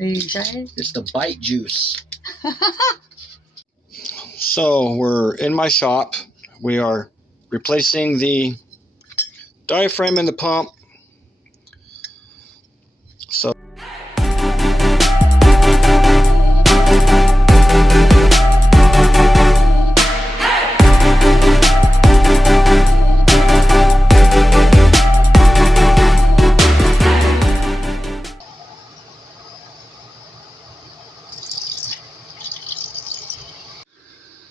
Are you excited? It's the bite juice. So we're in my shop. We are replacing the diaphragm in the pump. So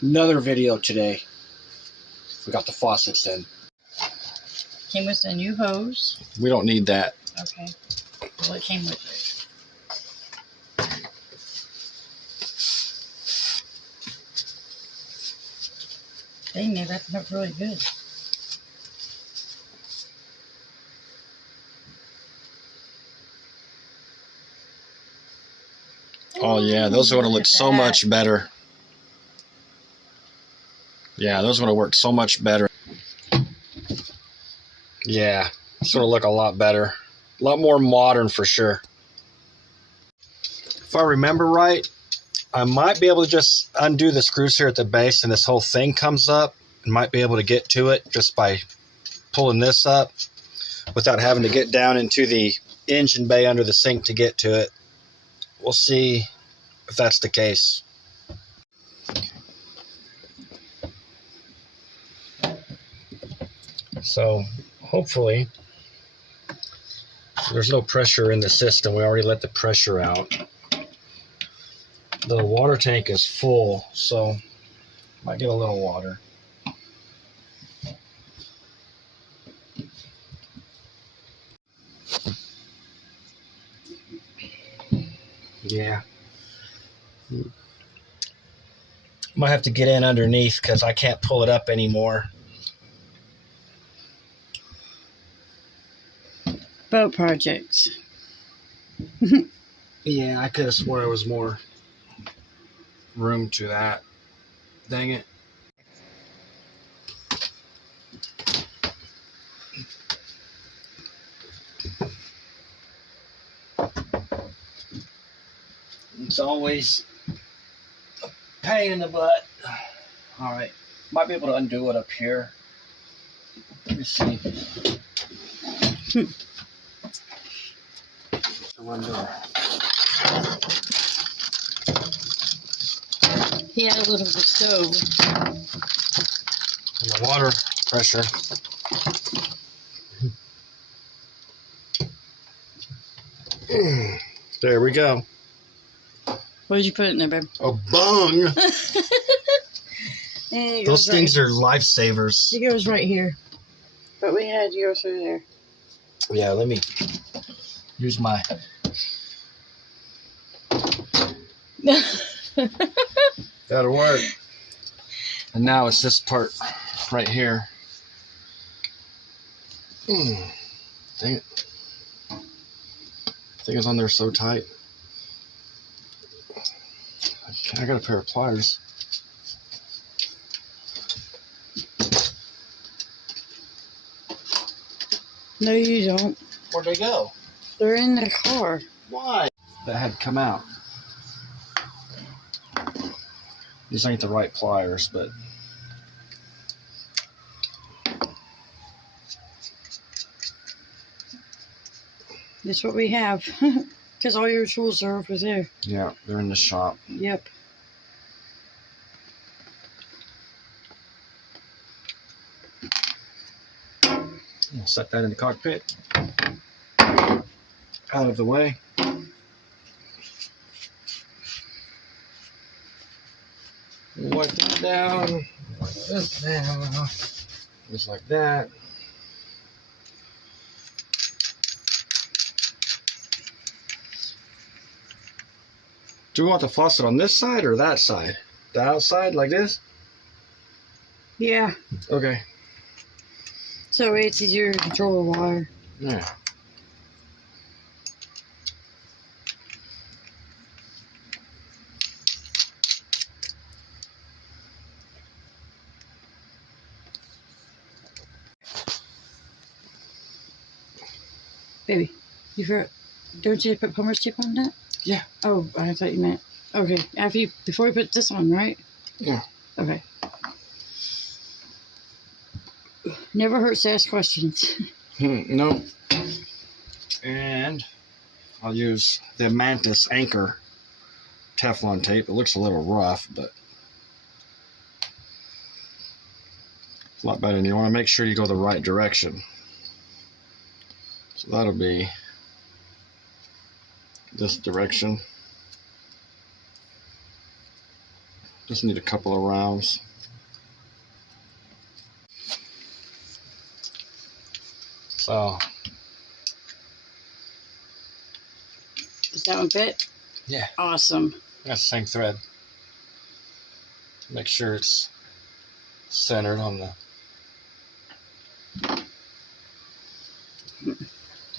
another video today. We got the faucets in. Came with a new hose. We don't need that. Okay. Well, it came with it. Dang, they wrapped it up really good. Oh yeah, those would have looked so much better. Yeah, those would have worked so much better. Yeah, this would have looked a lot better. A lot more modern for sure. If I remember right, I might be able to just undo the screws here at the base and this whole thing comes up. I might be able to get to it just by pulling this up without having to get down into the engine bay under the sink to get to it. We'll see if that's the case. So hopefully there's no pressure in the system. We already let the pressure out. The water tank is full, so might get a little water. Yeah. Might have to get in underneath because I can't pull it up anymore. Boat projects. Yeah, I could have swore there was more room to that. Dang it. It's always a pain in the butt. All right, might be able to undo it up here. Let me see. One door. He had a little bit of stove. And the water pressure. There we go. What did you put in there, babe? A bung. Those things are lifesavers. It goes right here. But we had to go through there. Yeah, let me use my... That'll work. And now it's this part right here. Dang it. Thing is on there so tight. I got a pair of pliers. No, you don't. Where'd they go? They're in the car. Why? That had come out. These ain't the right pliers, but That's what we have. Because all your tools are over there. yeah, they're in the shop. Yep. I'll set that in the cockpit. Out of the way. Wipe that down. Wipe this down. Just like that. Do we want the faucet on this side or that side? The outside, like this? Yeah. Okay. So it's easier to control the water. Yeah. Baby, you forgot. Don't you put plumber's tape on that? Yeah. Oh, I thought you meant. Okay, before we put this on, right? Yeah. Okay. Never hurts to ask questions. No. And I'll use the Mantis Anchor Teflon tape. It looks a little rough, but it's a lot better. And you want to make sure you go the right direction. So that'll be this direction. Just need a couple of rounds. So, Does that one fit? yeah. Awesome. That's the same thread. Make sure it's centered on the.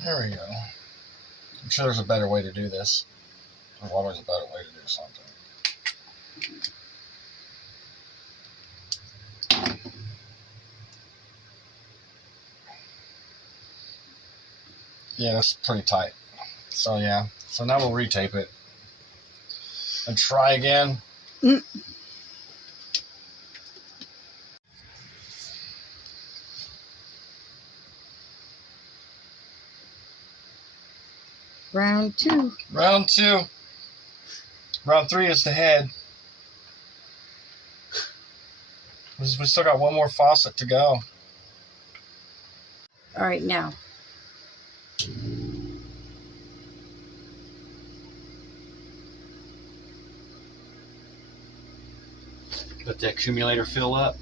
There we go. I'm sure there's a better way to do this. There's always a better way to do something. Yeah, that's pretty tight. So yeah. So now we'll retape it and try again. Round 2. Round 2. Round 3 is the head. We still got one more faucet to go. All right, now. Let the accumulator fill up.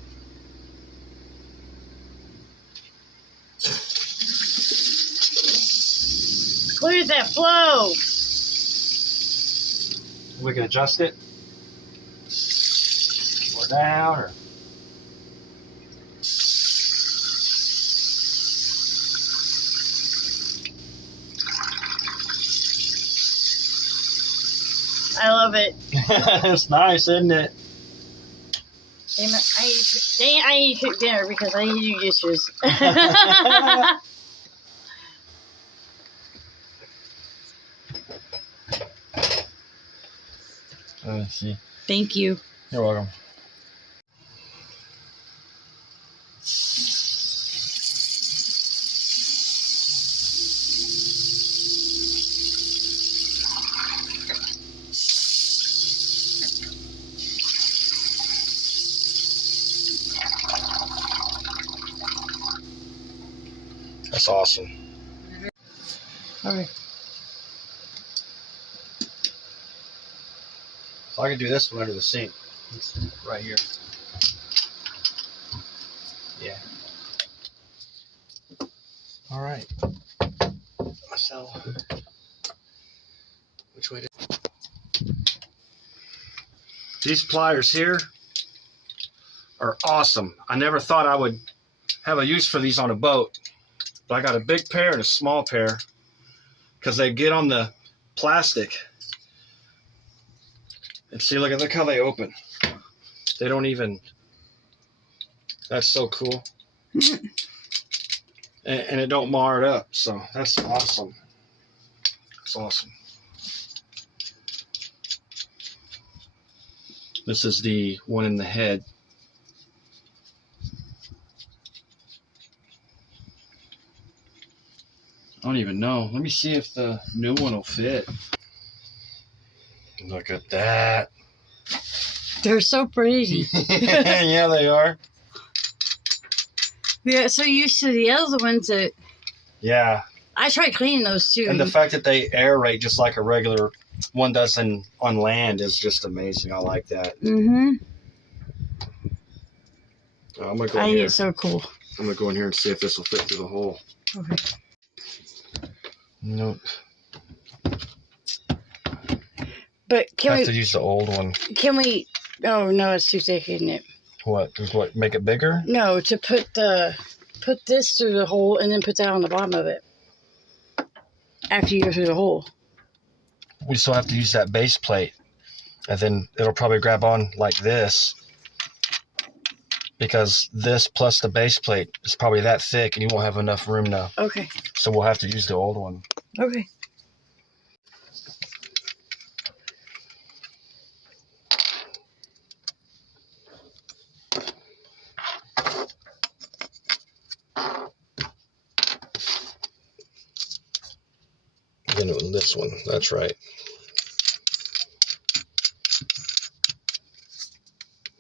Look at that flow. We can adjust it. Or down, or. I love it. It's nice, isn't it? Damn it, I need to cook dinner because I need to do dishes. Let's see. Thank you. You're welcome. That's awesome. Okay. So I can do this one under the sink. It's right here. Yeah. All right. So, which way to? These pliers here are awesome. I never thought I would have a use for these on a boat, but I got a big pair and a small pair because they get on the plastic. And see, look how they open. They don't even. That's so cool. and it don't mar it up. So that's awesome. It's awesome. This is the one in the head. I don't even know. Let me see if the new one will fit. Look at that. They're so pretty. Yeah, they are. We got so used to the other ones that Yeah. I tried cleaning those too. And the fact that they aerate just like a regular one does on land is just amazing. I like that. Mm-hmm. I'm gonna go I in think here. it's so cool. I'm gonna go in here and see if this will fit through the hole. Okay. Nope. But I have to use the old one. can we? Oh no, it's too thick, isn't it? What? Just what? Make it bigger? No, to put this through the hole and then put that on the bottom of it. After you go through the hole. We still have to use that base plate, and then it'll probably grab on like this, because this plus the base plate is probably that thick, and you won't have enough room now. Okay. So we'll have to use the old one. Okay. begin with this one. That's right.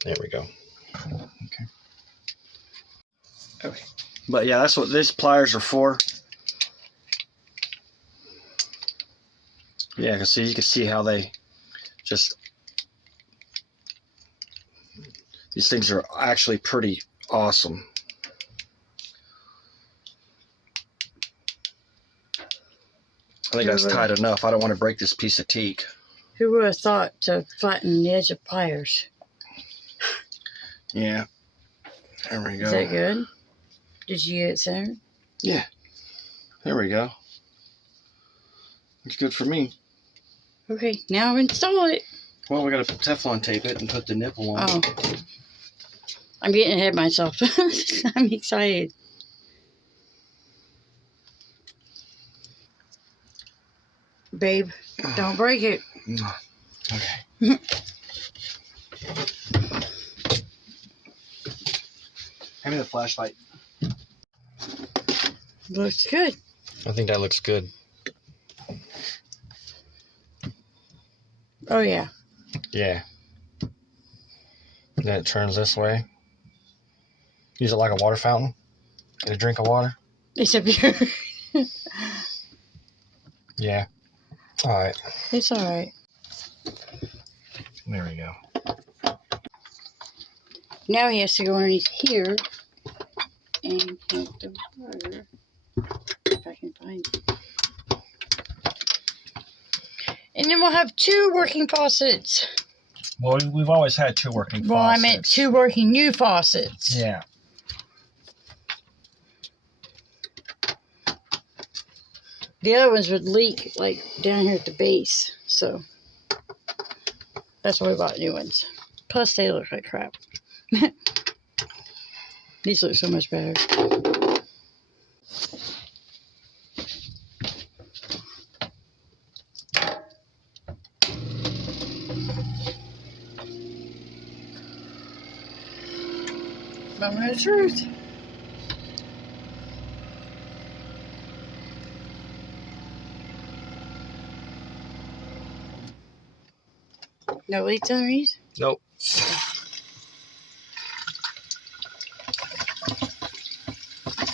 There we go. Okay. Okay. But yeah, that's what these pliers are for. Yeah, you can see how they just, these things are actually pretty awesome. I think that's tight enough. I don't want to break this piece of teak. Who would have thought to flatten the edge of pliers? Yeah. There we go. Is that good? Did you get it centered? Yeah. There we go. Looks good for me. Okay, now install it. Well, we got to Teflon tape it and put the nipple on. Oh. I'm getting ahead of myself. I'm excited. Babe, don't break it. Okay. Hand me the flashlight. Looks good. I think that looks good. Oh, yeah. Yeah. Then it turns this way. Use it like a water fountain. Get a drink of water. Except you're... Yeah. All right. It's all right. There we go. Now he has to go underneath here and connect the wire. If I can find it. And then we'll have 2 working faucets. Well, we've always had 2 working faucets. Well, I meant 2 working new faucets. Yeah. The other ones would leak, like, down here at the base. So, that's why we bought new ones. Plus, they look like crap. These look so much better. Moment of truth. No leaks underneath? Nope.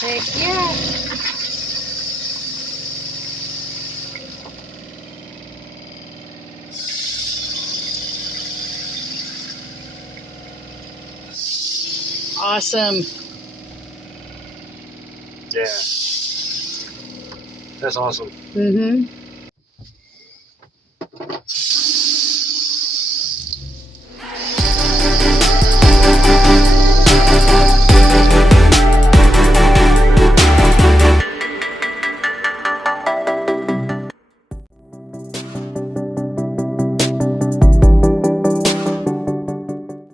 Heck yeah. Awesome. Yeah. That's awesome. Mm-hmm.